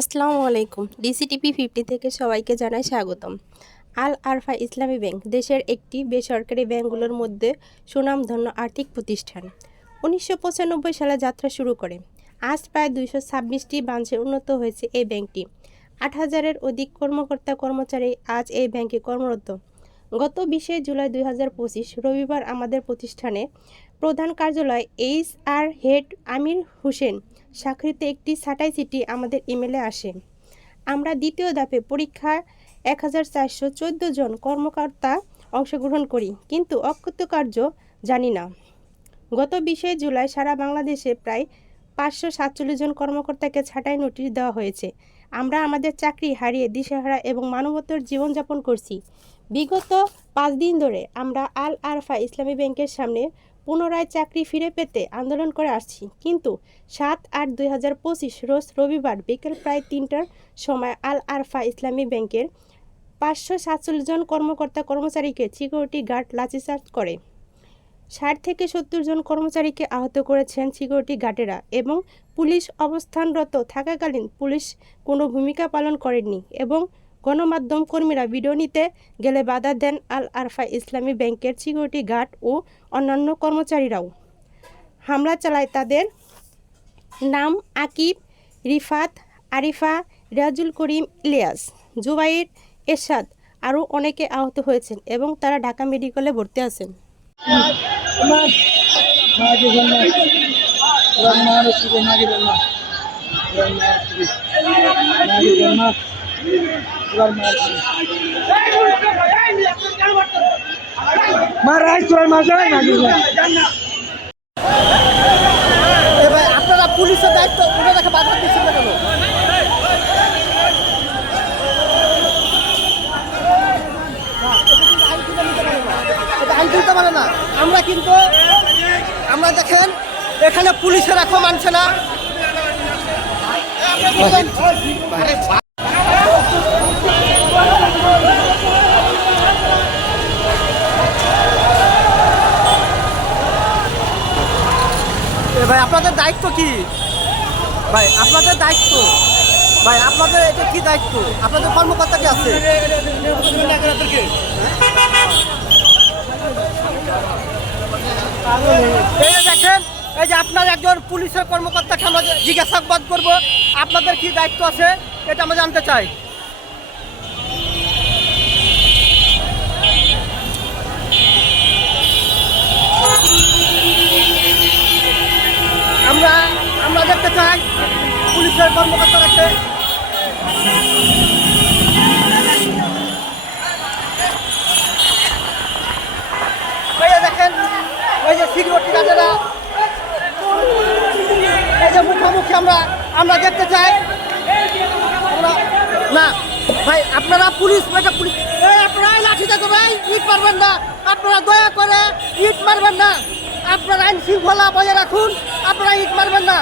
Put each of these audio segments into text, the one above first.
আসসালামু আলাইকুম। ডিসিটিপি ফিফটি থেকে সবাইকে জানাই স্বাগতম। আল আরফা ইসলামী ব্যাংক দেশের একটি বেসরকারি ব্যাংকগুলোর মধ্যে সুনামধন্য আর্থিক প্রতিষ্ঠান। উনিশশো পঁচানব্বই সালে যাত্রা শুরু করে। আজ প্রায় দুইশো ছাব্বিশটি ব্রাঞ্চে উন্নত হয়েছে এই ব্যাংকটি। আট হাজারের অধিক কর্মকর্তা কর্মচারী আজ এই ব্যাংকে কর্মরত। গত বিশে জুলাই দুই হাজার পঁচিশ রবিবার আমাদের প্রতিষ্ঠানে প্রধান কার্যালয় H R head Amir Hossain স্বাক্ষরিত একটি ছাঁটাই চিঠি আমাদের ইমেলে আসে। আমরা দ্বিতীয় ধাপে পরীক্ষায় এক হাজার চারশো চোদ্দ জন কর্মকর্তা অংশগ্রহণ করি, কিন্তু অকৃতকার্য জানি না। গত বিশে জুলাই সারা বাংলাদেশে প্রায় পাঁচশো সাতচল্লিশ জন কর্মকর্তাকে ছাঁটাই নোটিশ দেওয়া হয়েছে। আমরা আমাদের চাকরি হারিয়ে দিশেহারা এবং মানবতার জীবনযাপন করছি। বিগত পাঁচ দিন ধরে আমরা আল আরফা ইসলামী ব্যাংকের সামনে পুনরায় চাকরি ফিরে পেতে আন্দোলন করে আসছি। কিন্তু সাত আট দুই হাজার পঁচিশ রোজ রবিবার বিকেল প্রায় তিনটার সময় আল আরফা ইসলামী ব্যাংকের পাঁচশো সাতচল্লিশ জন কর্মকর্তা কর্মচারীকে সিকিউরিটি গার্ড লাঠিচার্জ করে। ষাট থেকে সত্তর জন কর্মচারীকে আহত করেছেন সিকিউরিটি গার্ডেরা এবং পুলিশ অবস্থানরত থাকাকালীন পুলিশ কোনো ভূমিকা পালন করেননি এবং গণমাধ্যম কর্মীরা ভিডিও নিতে গেলে বাধা দেন আল আরফা ইসলামী ব্যাংকের সিকিউরিটি গার্ড ও অন্যান্য কর্মচারীরাও হামলা চালায় তাদের নাম আকিব রিফাত আরিফা রিয়াজুল করিম ইলিয়াস জুবাইর এরশাদ আরও অনেকে আহত হয়েছেন এবং তারা ঢাকা মেডিকেলে ভর্তি আছেন মার আপনারা পুলিশের দায়িত্ব ওটা দেখে বাধা দিচ্ছেন না কেন তুলতে পারে না আমরা কিন্তু আমরা দেখেন এখানে পুলিশের এখন মানছে না। ভাই, আপনাদের দায়িত্ব কি? ভাই, আপনাদের দায়িত্ব। ভাই, আপনাদের এটা কি দায়িত্ব? আপনাদের কর্মকর্তা কি আছে? এই যে দেখেন, এই যে আপনার একজন পুলিশের কর্মকর্তাকে আমরা জিজ্ঞাসাবাদ করব। আপনাদের কি দায়িত্ব আছে? এটা আমরা জানতে চাই। দেখতে চাই। পুলিশের কর্মকর্তারাকে এই যে দেখেন, এই যে সিকিউরিটি গার্ডেরা। এই যে মুখোমুখি আমরা আমরা দেখতে চাই। আমরা না, ভাই, আপনারা পুলিশ এটা পুলিশ। আপনারা লাঠি দেখো, ভাই, ইট মারবেন না। আপনারা দয়া করে ইট মারবেন না। আপনারা আইন শৃঙ্খলা বজায় রাখুন। আপনারা ইট মারবেন না।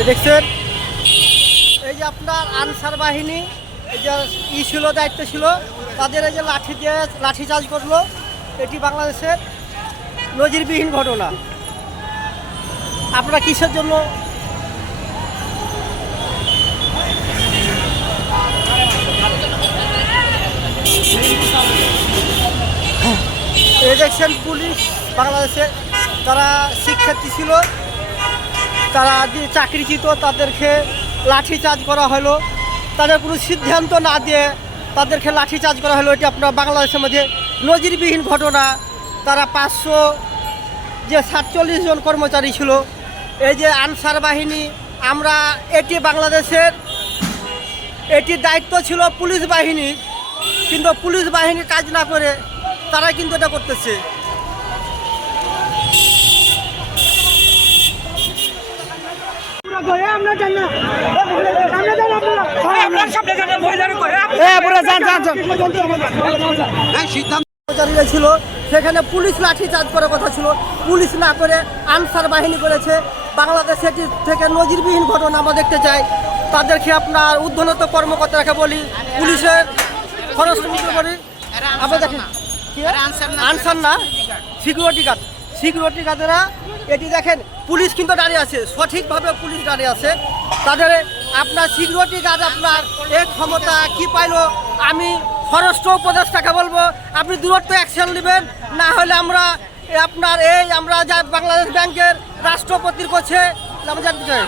এই দেখছেন? এই যে আপনার আনসার বাহিনী, এই যে ই ছিল, দায়িত্ব ছিল, তাদের এই যে লাঠি দিয়ে লাঠি চার্জ করল, এটি বাংলাদেশের নজিরবিহীন ঘটনা। আপনারা কিসের জন্য? এই দেখছেন, পুলিশ বাংলাদেশে তারা শিক্ষার্থী ছিল তারা যে চাকরিচ্যুত তাদেরকে লাঠি চার্জ করা হলো। তাদের কোনো সিদ্ধান্ত না দিয়ে তাদেরকে লাঠি চার্জ করা হলো। এটি আপনার বাংলাদেশের মধ্যে নজিরবিহীন ঘটনা। তারা পাঁচশো যে সাতচল্লিশ জন কর্মচারী ছিল। এই যে আনসার বাহিনী, আমরা এটি বাংলাদেশের, এটি দায়িত্ব ছিল পুলিশ বাহিনীর। কিন্তু পুলিশ বাহিনী কাজ না করে তারা কিন্তু এটা করতেছে। কর্মচারীরা ছিল সেখানে পুলিশ লাঠি চার্জ করার কথা ছিল। পুলিশ না করে আনসার বাহিনী করেছে বাংলাদেশে এটি থেকে নজিরবিহীন ঘটনা আমরা দেখতে চাই। তাদেরকে আপনার ঊর্ধ্বনত কর্মকর্তাকে বলি পুলিশের বলি আমরা দেখেন কি? আনসার না। সিকিউরিটি গার্ড সিকিউরিটি গার্ডেরা এটি দেখেন পুলিশ কিন্তু দাঁড়িয়ে আছে। সঠিকভাবে পুলিশ দাঁড়িয়ে আছে। তাদের আপনার সিকিউরিটি গার্ড আপনার এই ক্ষমতা কি পাইল, আমি স্বরাষ্ট্র উপদেষ্টাকে বলব, আপনি দূরত্ব অ্যাকশন নেবেন, না হলে আমরা আপনার এই, আমরা যা বাংলাদেশ ব্যাংকের রাষ্ট্রপতির কাছে জানতে চাই